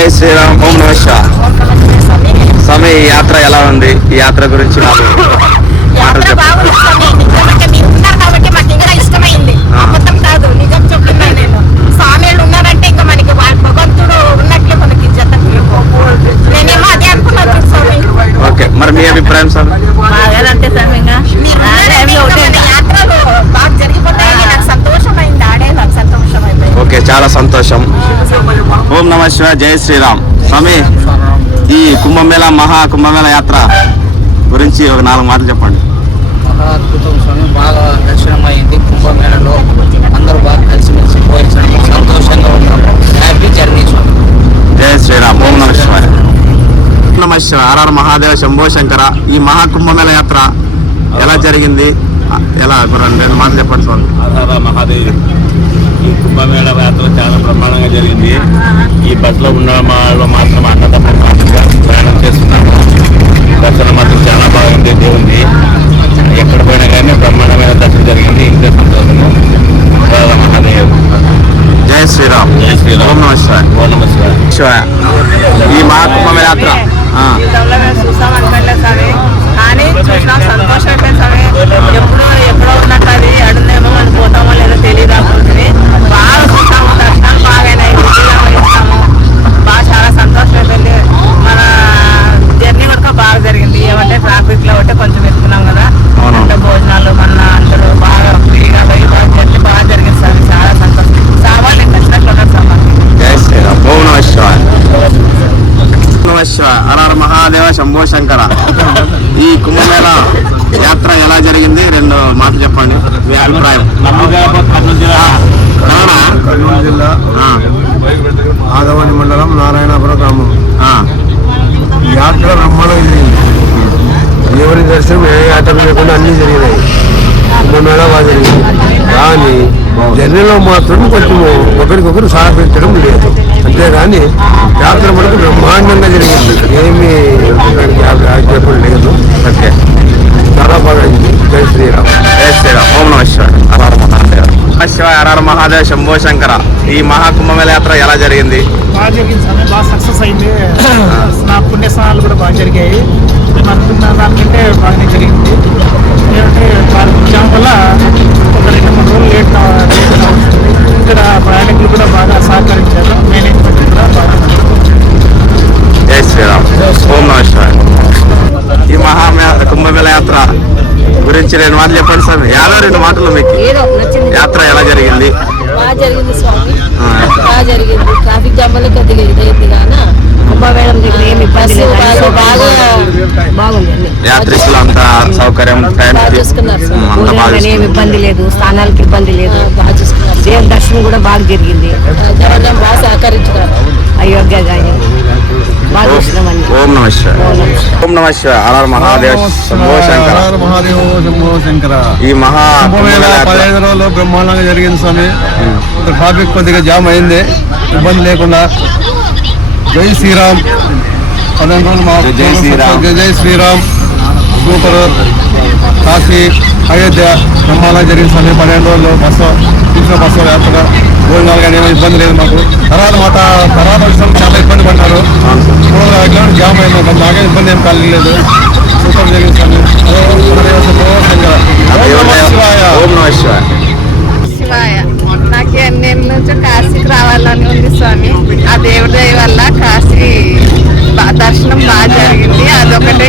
జై శ్రీరామ్. ఓం నమః శివాయ. స్వామి, ఈ యాత్ర ఎలా ఉంది? ఈ యాత్ర గురించి నాకు మాటలు చెప్పండి. ఇష్టమైంది అబద్ధం కాదు, నిజం చెప్తున్నాను నేను. స్వామిలు ఉన్నారంటే ఇంకా మనకి భగవంతుడు ఉన్నట్లే మనకి జత. నేనేమో అదే అనుకున్నాను స్వామి. ఓకే, మరి మీ అభిప్రాయం స్వామి? యాత్రలు బాగా జరిగిపోతాయని నాకు సంతోషమైంది. ఆడే నాకు సంతోషమైంది. ఓకే, చాలా సంతోషం. ఓం నమః శివాయ. జై శ్రీరామ్. స్వామి, ఈ కుంభమేళ కుంభమేళ యాత్ర గురించి ఒక 4 మాటలు చెప్పండి. మహా అద్భుతం స్వామి. బాగా దర్శనమైంది. కుంభమేళలో అందరూ బాగా కలిసిమెలిసి పోయించడం, సంతోషంగా ఉన్నాము. హ్యాపీ జర్నీ స్వామి. జై శ్రీరామ్. ఓం నమః శివాయ. నమః శివాయ. హర మహాదేవ శంభో శంకర. ఈ కుంభమేళ యాత్ర ఎలా జరిగింది? ఎలా 2 మాటలు చెప్పండి స్వామి. హర మహాదేవ్. ఈ కుంభమేళ యాత్ర చాలా బ్రహ్మాండంగా జరిగింది. ఈ బస్సులో ఉన్న వాళ్ళు మాత్రం అన్నదమ్ములు మాత్రంగా ప్రయాణం చేస్తున్నాము. దర్శనం మాత్రం చాలా బాగుంది దేవుంది. ఎక్కడ పోయినా కానీ బ్రహ్మాండమైన దర్శనం జరిగింది. ఇంతే సంతోషము. హర మహాదేవ్. జై శ్రీరామ్. జై శ్రీరామ్. ఓం నమః శివాయ. ఓం నమః శివాయ. శివాయ. ఈ కుంభమేళ యాత్ర చూసాం అనుకోలే స్వామి, కానీ చూసినాం, సంతోషం అయిపోయింది స్వామి. ఎప్పుడో ఉన్నట్టు అది అడుందేమో అని పోతామో లేదో తెలియదు అనుకుంటుంది. బాగా చూసాము, దర్శనాలు బాగాయినాయి, ఇస్తాము. బాగా చాలా సంతోషం అయిపోయింది. మన జర్నీ కూడా బాగా జరిగింది. ఏమంటే ట్రాఫిక్ లో ఒకటే కొంచెం ఎత్తుకున్నాం కదా, అంటే భోజనాలు మన అందరూ బాగా ఫ్రీగా పోయి జర్నీ బాగా జరిగింది సార్. చాలా సంతోషం. సామాన్లు ఎంత వచ్చినట్లు ఉన్నారు సామాన్. జై శ్రీరామ్. ఓం నమః శివాయ. నమః శివాయ. హర మహాదేవ శంభో శంకర. ఈ కుంభమేళ యాత్ర ఎలా జరిగింది? 2 మాటలు చెప్పండి, మీ అభిప్రాయం. కర్నూలు జిల్లా ఆదవాని మండలం నారాయణపురం గ్రామం. యాత్ర బ్రహ్మాండంగా జరిగింది. దేవుని దర్శనం ఏ యాత్ర లేకుండా అన్నీ జరిగినాయి. కుంభమేళ బాగా జరిగింది. కానీ జర్నీలో మాత్రం కొంచెం ఒకరికొకరు సహకరించడం లేదు. అంతేగాని యాత్ర మనకు బ్రహ్మాండంగా జరిగింది. ఏమీ ఆక్షేపం లేదు. ఓకే, చాలా బాగా అయింది. జై శ్రీరామ్. జై శ్రీరామ్. ఓం నమః శివాయ. హర మహాదేవ. నమః శివాయ. హర మహాదేవ శంభో శంకర. ఈ కుంభమేళ యాత్ర ఎలా జరిగింది? బాగా జరిగింది సార్. బాగా సక్సెస్ అయింది. నా పుణ్యస్నానాలు కూడా బాగా జరిగాయి. నేను అనుకున్న దానికంటే బాగానే జరిగింది. ఏమంటే జామ్ వల్ల ఒక 2-3 రోజులు లేట్ అవుతుంది. ఇక్కడ ప్రయాణికులు కూడా బాగా సహకరించారు. మేనేజ్మెంట్ కూడా బాగా. జై శ్రీరామ్. ఓం నమః శివాయ. ఈ కుంభమేళ యాత్ర గురించి 2 మాటలు చెప్పండి స్వామి. 2 మాటలు మీకు. యాత్ర ఎలా జరిగింది? బాగా జరిగింది స్వామి, బాగా జరిగింది. ట్రాఫిక్ జామ్ వల్ల కొద్దిగా ఇదైంది కానీ కుంభమేళం దగ్గర ఏమి ఇబ్బంది లేదు. బాగుంది. యాత్రికులు అంతా సౌకర్యం, బాగా చూసుకున్నారు సార్. ఏమి ఇబ్బంది లేదు, స్థానాలకు ఇబ్బంది లేదు. బాగా చూసుకున్నారు. దేవుని దర్శనం కూడా బాగా జరిగింది. జనం బాగా సహకరించున్నారు. అయోధ్య కానీ బాగా చూసినామని. ఓం నమః శివాయ. ఓం నమః శివాయ. హర మహాదేవ శంభో శంకర. మహాదేవ శంభో శంకర. ఈ కుంభమేళ 15 రోజులు బ్రహ్మాండంగా జరిగింది స్వామి. ట్రాఫిక్ కొద్దిగా జామ్ అయింది, ఇబ్బంది లేకుండా. జై శ్రీరామ్. 15 రోజులు జై శ్రీరామ్. జై శ్రీరామ్. సూపర్. కాశీ అయోధ్య బ్రహ్మాండంగా జరిగింది స్వామి. 15 రోజులు తీసుకున్న బస్సు యాత్ర, భోజనాలు కానీ ఏమో ఇబ్బంది లేదు మాకు. తర్వాత విషయం చాలా ఇబ్బంది పడ్డారు. ఎట్లా జామ్ అయింది, నాకే ఇబ్బంది ఏం కలగలేదు. సూపర్ జరిగింది స్వామి. ఓం నమః శివాయ. శివాయ. నాకు ఎన్నేళ్ళ నుంచో కాశీకి రావాలని ఉంది స్వామి. ఆ దేవుడి దయ వల్ల కాశీ దర్శనం బాగా జరిగింది. అదొకటే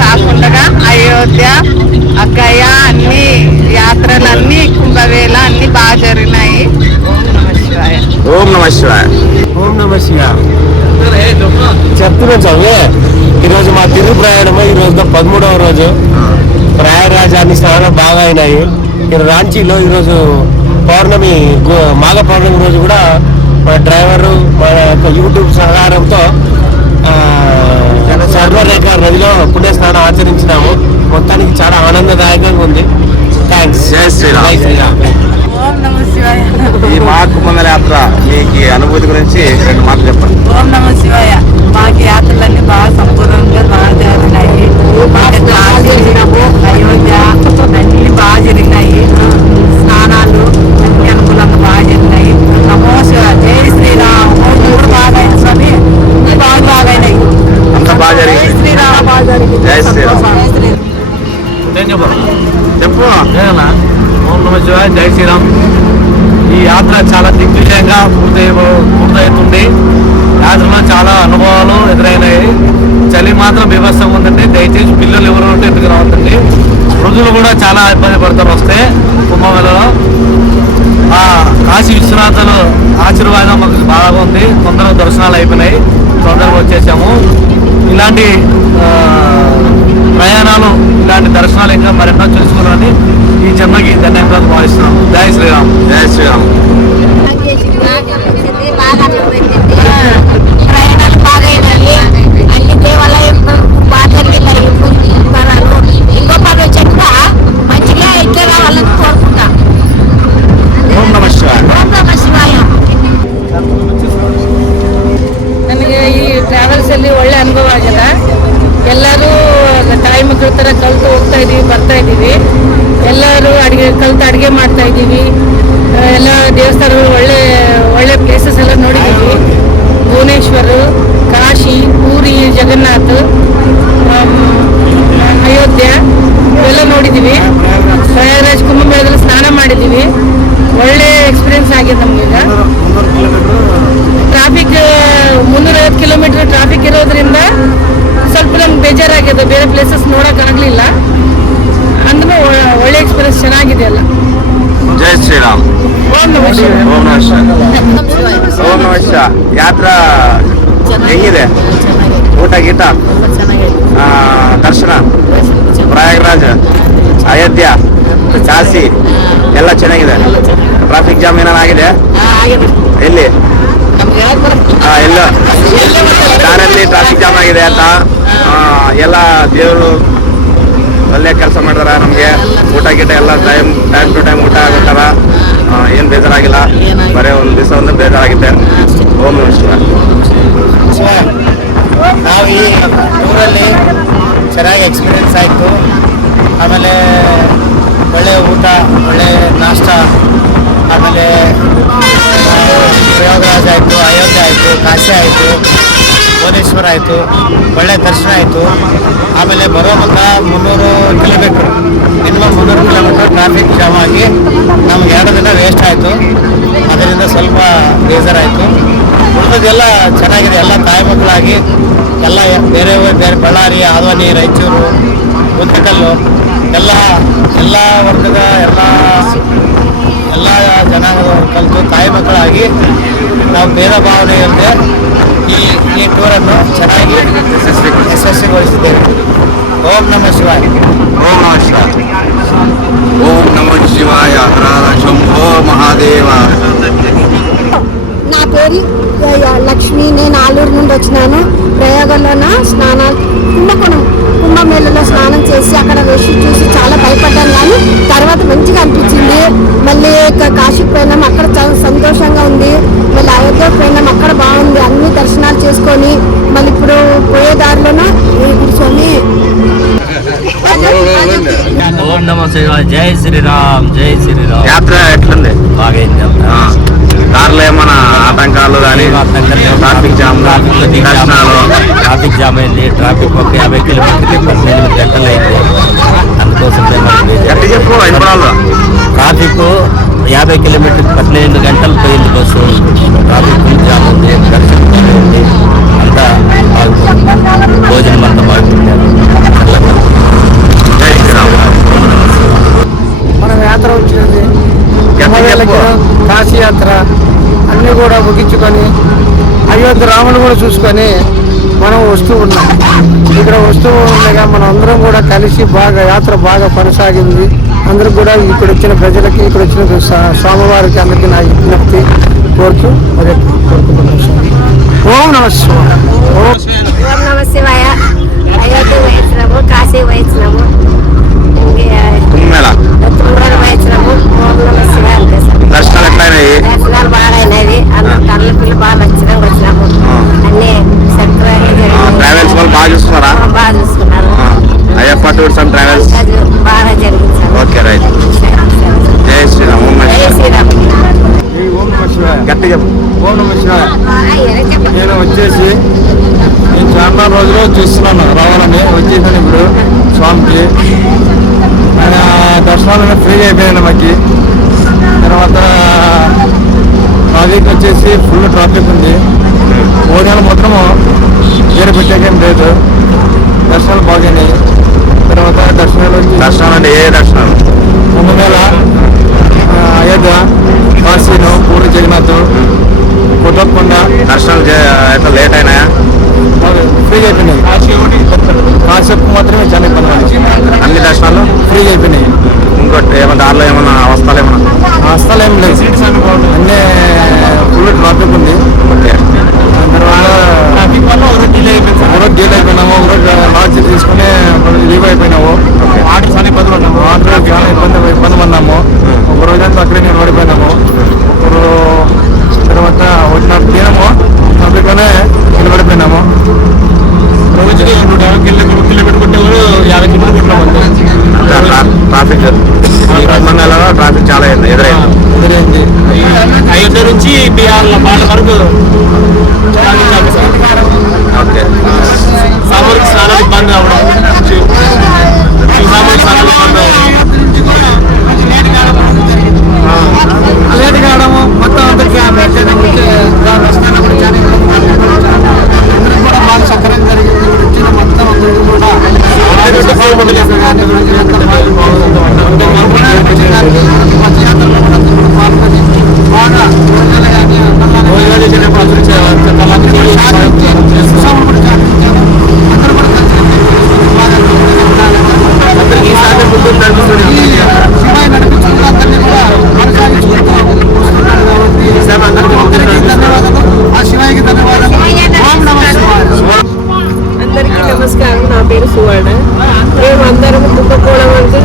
కాకుండా అయోధ్య, గయ అన్ని యాత్రలన్నీ, కుంభమేళ అన్ని బాగా జరిగినాయి. ఓం నమః శివాయ. ఓం నమః శివాయ. చెప్తున్నాను స్వామి. ఈరోజు మా తిరుగు ప్రయాణము. ఈ రోజు 13వ రోజు. ప్రయాగరాజ్ అన్ని స్నానాలు బాగా అయినాయి. ఇక్కడ రాంచీలో ఈరోజు పౌర్ణమి, మాఘ పౌర్ణమి రోజు కూడా మన డ్రైవరు, మన యూట్యూబ్ సహకారంతో సర్వరేఖ నదిలో పుణ్యస్నానం ఆచరించినాము. మొత్తానికి చాలా ఆనందదాయకంగా ఉంది. థ్యాంక్స్. జై శ్రీరామ్. జై శ్రీరామ్. ఓం నమః శివాయ. ఈ కుంభమేళ యాత్ర మీకు అనుభూతి గురించి 2 మాటలు చెప్పండి. ఓం నమః శివాయ. మాకు యాత్రలన్నీ బాగా సంపూర్ణంగా బాగా జరిగినాయి. అయోధ్య అన్నీ బాగా జరిగినాయి. స్నానాలు అన్ని అనుకూలంగా బాగా జరిగినాయి. నమో శివాయ. జై శ్రీరామ్. బాగా జై శ్రీరామ్. ఈ యాత్ర చాలా దిగ్విజయంగా పూర్తవుతుంది. యాత్రలో చాలా అనుభవాలు ఎదురైనాయి. చలి మాత్రం బీభత్సంగా ఉందండి. దయచేసి పిల్లలు ఎవరు ఉంటే ఎందుకు రావద్దండి. వృద్ధులు కూడా చాలా ఇబ్బంది పడతారు వస్తే కుంభమేళలో. కాశీ విశ్వనాథులు ఆశీర్వాదం మాకు బాగా ఉంది. తొందరగా దర్శనాలు అయిపోయినాయి, తొందరగా వచ్చేసాము. ఇలాంటి ప్రయాణాలు, ఇలాంటి దర్శనాలు ఇంకా మరెన్నో చూసుకున్నారని ఈ జన్మకి ధన్యవాదాలు భావిస్తున్నాం. జై శ్రీరామ్. జై శ్రీరామ్. ప్రయాణాలు బాగా అయినాయి. అన్ని దేవాలయం బాగా జరిగినాయి. ఇంకో పది వచ్చాక మంచిగా ఇట్లా రావాలని కోరుకుంటా. ఓం నమః శివాయ. ఓం నమః శివాయ. ನನಗೆ ಈ ಟ್ರಾವೆಲ್ಸ್ ಅಲ್ಲಿ ಒಳ್ಳೆ ಅನುಭವ ಆಗಿದೆ. ಎಲ್ಲರೂ ತಾಯಿ ಮಕ್ಕಳ ಥರ ಕಲ್ತು ಹೋಗ್ತಾ ಇದೀವಿ, ಬರ್ತಾ ಇದ್ದೀವಿ. ಎಲ್ಲರೂ ಅಡುಗೆ ಮಾಡ್ತಾ ಇದ್ದೀವಿ. ಎಲ್ಲ ದೇವಸ್ಥಾನಗಳು ಒಳ್ಳೆ ಒಳ್ಳೆ ಪ್ಲೇಸಸ್ ಎಲ್ಲ ನೋಡಿದ್ದೀವಿ. ಭುವನೇಶ್ವರ, ಕಾಶಿ, ಪೂರಿ, ಜಗನ್ನಾಥ್, ಅಯೋಧ್ಯ ಇವೆಲ್ಲ ನೋಡಿದ್ದೀವಿ. ಪ್ರಯಾಗರಾಜ್ ಕುಂಭಮೇಳದಲ್ಲಿ ಸ್ನಾನ ಮಾಡಿದ್ದೀವಿ. ಒಳ್ಳೆ ಎಕ್ಸ್ಪೀರಿಯನ್ಸ್ ಆಗಿದೆ ನಮಗೀಗ. ಟ್ರಾಫಿಕ್ 350 ಕಿಲೋಮೀಟರ್ ಟ್ರಾಫಿಕ್ ಇರೋದ್ರಿಂದ ಸ್ವಲ್ಪ ನಮ್ಗೆ ಬೇಜಾರಾಗಿದೆ. ಬೇರೆ ಪ್ಲೇಸಸ್ ನೋಡೋಕ್ಕಾಗಲಿಲ್ಲ. ಅಂದ್ರೆ ಒಳ್ಳೆ ಎಕ್ಸ್ಪೀರಿಯನ್ಸ್ ಚೆನ್ನಾಗಿದೆ ಎಲ್ಲ. ಜೈ ಶ್ರೀರಾಮ್. ಓಂ ನಮಃ ಶಿವಾಯ. ಓಂ ನಮಃ ಶಿವಾಯ. ಓಂ ನಮಃ ಶಿವಾಯ. ಯಾತ್ರ ಹೆಂಗಿದೆ? ಊಟ ಗೀಟ, ದರ್ಶನ, ಪ್ರಯಾಗರಾಜ, ಅಯೋಧ್ಯ, ಕಾಶಿ ಎಲ್ಲ ಚೆನ್ನಾಗಿದೆ. ಟ್ರಾಫಿಕ್ ಜಾಮ್ ಏನಾರು ಆಗಿದೆ? ಎಲ್ಲಿ? ಎಲ್ಲ ಕಾರಲ್ಲಿ ಟ್ರಾಫಿಕ್ ಜಾಮ್ ಆಗಿದೆ ಅಂತ ಎಲ್ಲ ದೇವರು ಒಳ್ಳೆ ಕೆಲಸ ಮಾಡಿದಾರ. ನಮಗೆ ಊಟ ಗೀಟ ಎಲ್ಲ ಟೈಮ್ ಟು ಟೈಮ್ ಊಟ ಆಗುತ್ತಾರ. ಏನು ಬೇಜಾರಾಗಿಲ್ಲ. ಬರೀ ಒಂದು ದಿವಸ ಒಂದು ಬೇಜಾರಾಗಿದೆ. ಓಂ ನಮಃ ಶಿವಾಯ. ನಾವು ಈ ಟೂರಲ್ಲಿ ಚೆನ್ನಾಗಿ ಎಕ್ಸ್ಪೀರಿಯನ್ಸ್ ಆಯಿತು. ಆಮೇಲೆ ಒಳ್ಳೆ ಊಟ, ಒಳ್ಳೆ ನಾಷ್ಟ, ಆಮೇಲೆ ಪ್ರಯಾಗರಾಜ್ ಆಯಿತು, ಅಯೋಧ್ಯೆ ಆಯಿತು, ಕಾಶಿ ಆಯಿತು, ಭುವನೇಶ್ವರ ಆಯಿತು. ಒಳ್ಳೆ ದರ್ಶನ ಆಯಿತು. ಆಮೇಲೆ ಬರೋ ಮುಖ 300 kilometre, minimum 300 kilometre traffic jam ಆಗಿ ನಮ್ಗೆ 2 ದಿನ ವೇಸ್ಟ್ ಆಯಿತು. ಅದರಿಂದ ಸ್ವಲ್ಪ ಬೇಜಾರಾಯಿತು. ಉಳಿದದೆಲ್ಲ ಚೆನ್ನಾಗಿದೆ. ಎಲ್ಲ ತಾಯಿ ಮಕ್ಕಳಾಗಿ ಎಲ್ಲ ಬೇರೆ ಬಳ್ಳಾರಿ, ಆದ್ವಾನಿ, ರಾಯಚೂರು, ಗುಂತಕಲ್ಲು ಎಲ್ಲ ವರ್ಗದ ಎಲ್ಲ ಜನಾಂಗದವರು ಕಲಿತು ತಾಯಿ ಮಕ್ಕಳಾಗಿ ನಾವು ಭೇದ ಭಾವನೆ ಇಲ್ಲದೆ ಈ ಟೂರನ್ನು ಚೆನ್ನಾಗಿ ಯಶಸ್ವಿಗೊಳಿಸಿದ್ದೇವೆ. ಓಂ ನಮಃ ಶಿವಾಯ. ಓಂ ನಮಃ ಶಿವಾಯ. ಓಂ ನಮಃ ಶಿವಾಯ. ಹರ ಹರ ಶಂಭೋ మహాదేవ. నా పేరు లక్ష్మి. నేను ఆలూరు నుండి వచ్చినాను. ప్రయాగంలోన స్నానాలు కుంభమేళలో స్నానం చేసి అక్కడ రష్ చూసి చాలా భయపడ్డాను. కానీ తర్వాత మంచిగా అనిపించింది. మళ్ళీ కాశీకి పోయినాం, అక్కడ చాలా సంతోషంగా ఉంది. మళ్ళీ అయోధ్యకు పోయినాం, అక్కడ బాగుంది. అన్ని దర్శనాలు చేసుకొని మళ్ళీ ఇప్పుడు పోయే దారిలోన కూర్చొని. ఓం నమః శివాయ. జై శ్రీరామ్. జై శ్రీరామ్. యాత్ర ఎట్లుంది? బాగైంది. దారిలో ఏమైనా ఆటంకాలు కానీ? ట్రాఫిక్ జామ్, దర్శనాలు? ట్రాఫిక్ జామ్ అయింది. ట్రాఫిక్ ఒక 50 కిలోమీటర్కి 18 గంటలు అయింది. అందుకోసం ఎట్లా చెప్పు అయిపోవాలి. ట్రాఫిక్ 50 కిలోమీటర్కి 18 గంటలు పోయింది బస్సు. ట్రాఫిక్ ఫుల్ జామ్ ఉంది. దర్శనం ఉంది. అంతా బాగుంది. భోజనం అంతా బాగుంటారు. జై శ్రీరామ్. మనం యాత్ర వచ్చినది కాశీ యాత్ర అన్నీ కూడా ముగించుకొని అయోధ్య రాముని కూడా చూసుకొని మనం వస్తూ ఉన్నాం. ఇక్కడ వస్తూ ఉండగా మనం అందరం కూడా కలిసి బాగా యాత్ర బాగా కొనసాగింది. అందరూ కూడా ఇక్కడ వచ్చిన ప్రజలకి, ఇక్కడ వచ్చిన స్వామివారికి అందరికీ నా విజ్ఞప్తి కోరుతూ కోరుకుంటున్నాను. ఓం నమః శివాయ. ఓం నమః శివాయ. అయోధ్య వహించినాము, కాశీ వహించినాము, కుంభమేళ వహించినాము. ఓం నమః శివాయ అంతే సార్. దర్శనాలు ఎట్లయినాయి? దర్శనాలు బాగా అయినవి. అందరూ తల్లి పిల్లలు బాగా నచ్చినాము, వచ్చినాము. అన్నీ ట్రావెల్స్ వాళ్ళు బాగా చూస్తున్నారా? బాగా చూసుకున్నారు. అయ్యప్ప టూర్స్ అండ్ ట్రావెల్స్ బాగా జరిగింది సార్. Okay right. జై శ్రీరామ్. ఓం నమః జై శ్రీరామ్. ఓం నమః శివాయ. గట్టి చెప్పు. ఓం నమః శివాయ. నేను వచ్చేసి నేను చాలా రోజులు చూస్తున్నాను రావాలని. వచ్చేసాను ఇప్పుడు స్వామికి. ఆయన దర్శనాలు ఫ్రీగా అయిపోయాను మాకు. తర్వాత ట్రాఫిక్ వచ్చేసి ఫుల్ ట్రాఫిక్ ఉంది. భోజనాలు మొత్తము వేరే పెట్టేకేం లేదు. దర్శనాలు బాగున్నాయి. తర్వాత దర్శనం అంటే ఏ దర్శనం? కుంభమేళ, అయోధ్య, కాశీను, పూరి జగన్నాథ్, కొట్టకొండ దర్శనాలు అయితే లేట్ అయినాయా? ఫ్రీ అయిపోయినాయి. కాసేపు మాత్రమే చాలా ఇబ్బంది పడింది. అన్ని దర్శనాలు ఫ్రీ అయిపోయినాయి. ఇంకోటి ఏమన్నా దారిలో ఏమన్నా అవస్థలు ఏమన్నా? అస్సలు ఏం లేదు. అన్నీ ఫుల్ ట్రాఫిక్ ఉంది. తర్వాత ఒకరోజు డీల్ అయిపోయినాము. ఒకరోజు లాడ్జ్ తీసుకుని లీవ్ అయిపోయినాము. ఆటో చాలా ఇబ్బంది పడినాము. ఆటో చాలా ఇబ్బంది పడినాము. ఒక రోజంతా అక్కడే నేను పడిపోయినాము. ఒకరు తర్వాత వచ్చిన దినము ట్రాఫిక్లోనే నిలబడిపోయినాము. రోజుకి 150 కిలోమీటర్ కొట్టేవారు 50 కిలోమీటర్లు ట్రాఫిక్ కుంభమేళలో ట్రాఫిక్ చాలా ఎదురైంది. అయోధ్య నుంచి బిహార్ బాల వరకు ఓకే. సామాన్య స్నానాలు ఇబ్బంది అవ్వడం, సామాన్య స్నానాలు ఇబ్బంది లేట్ కావడము మొత్తం అందరికీ కూడా బాగా సక్రమం జరిగింది. వచ్చిన మొత్తం కూడా అందరికీ నమస్కారం. నా పేరు సువర్ణ. మేమందరం కుంభకోణం వరకు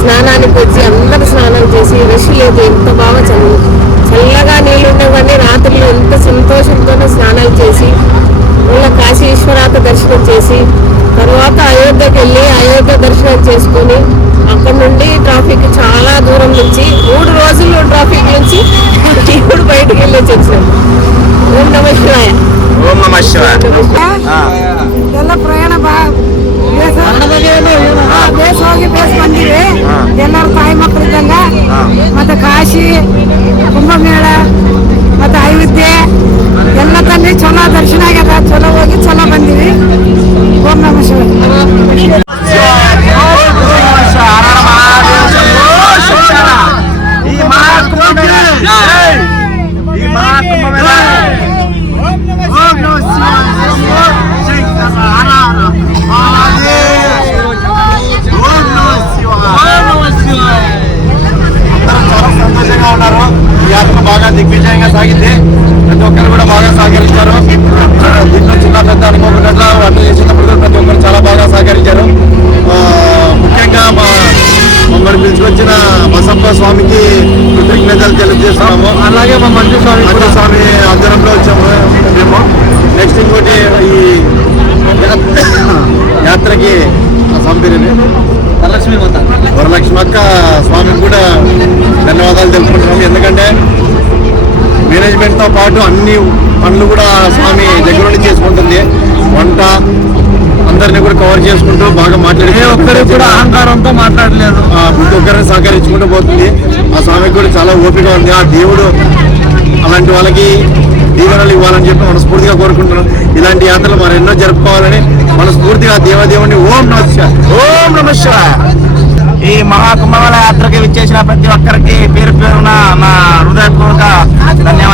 స్నానానికి వచ్చి అందరూ స్నానం చేసి రష్ లేదు. ఎంత బాగా చల్లగా నీళ్ళు ఉండేవన్నీ రాత్రులు ఎంత సంతోషంతో స్నానాలు చేసి మళ్ళీ కాశీ విశ్వనాథ దర్శనం చేసి తర్వాత అయోధ్యకి వెళ్ళి అయోధ్య దర్శనం చేసుకొని అక్కడ నుండి ట్రాఫిక్ చాలా దూరం నుంచి 3 రోజులు ట్రాఫిక్ నుంచి ఇప్పుడు బయటకు వెళ్ళేసి వచ్చాం. ఓం నమ శివాయ. ఓం నమ శివాయ. ಎಲ್ಲ ಪ್ರಯಾಣ ಬೇಸ್ ಹೋಗಿ ಬೇಸ್ ಬಂದಿವಿ. ಎಲ್ಲರೂ ತಾಯಿ ಮಕ್ಕಳು ಇದ್ದಂಗ ಮತ್ತೆ ಕಾಶಿ, ಕುಂಭಮೇಳ ಮತ್ತೆ ಅಯೋಧ್ಯೆ ಎಲ್ಲ ತಂದು ಚಲೋ ದರ್ಶನ ಆಗ್ಯದ. ಚಲೋ ಹೋಗಿ ಚಲೋ ಬಂದಿವಿ. ಓಂ ನಮ ಶಿವಾಯ. చాలా సంతోషంగా ఉన్నారు. ఈ యాత్ర బాగా దిగ్విజయంగా సాగింది. ప్రతి ఒక్కరు కూడా బాగా సహకరించారు. దీంట్లో చిన్న పెద్ద అనుకోకుండా అటు చేసినప్పుడు ప్రతి ఒక్కరు చాలా బాగా సహకరించారు. ముఖ్యంగా మమ్మల్ని పిలుచుకొచ్చిన బసప్ప స్వామికి కృతజ్ఞతలు తెలియజేస్తున్నాము. అలాగే మా మంజు స్వామి ఆధ్వర్యంలో వచ్చాము మేము. నెక్స్ట్ ఇంకోటి ఈ యాత్రకి సంపేరిని వరలక్ష్మి అక్క స్వామికి కూడా ధన్యవాదాలు తెలుపుకుంటున్నాము. ఎందుకంటే మేనేజ్మెంట్తో పాటు అన్ని పనులు కూడా స్వామి దగ్గరుండి చేసుకుంటుంది. వంట అందరినీ కూడా కవర్ చేసుకుంటూ బాగా మాట్లాడి ఒక్కరికి కూడా అహంకారంతో మాట్లాడలేదు. ప్రతి ఒక్కరిని సహకరించుకుంటూ పోతుంది. ఆ స్వామికి కూడా చాలా ఓపిక ఉంది. ఆ దేవుడు అలాంటి వాళ్ళకి దీవెనలు ఇవ్వాలని చెప్పి మనస్ఫూర్తిగా కోరుకుంటున్నాం. ఇలాంటి యాత్రలు మనం ఎన్నో జరుపుకోవాలని మనస్ఫూర్తిగా దేవదేవుని ఓం నమ శివాయ. ఓం నమ శివాయ. ఈ మహాకుంభమేళ యాత్రకి విచ్చేసిన ప్రతి ఒక్కరికి పేరు పేరున నా హృదయపూర్వక ధన్యవాదాలు.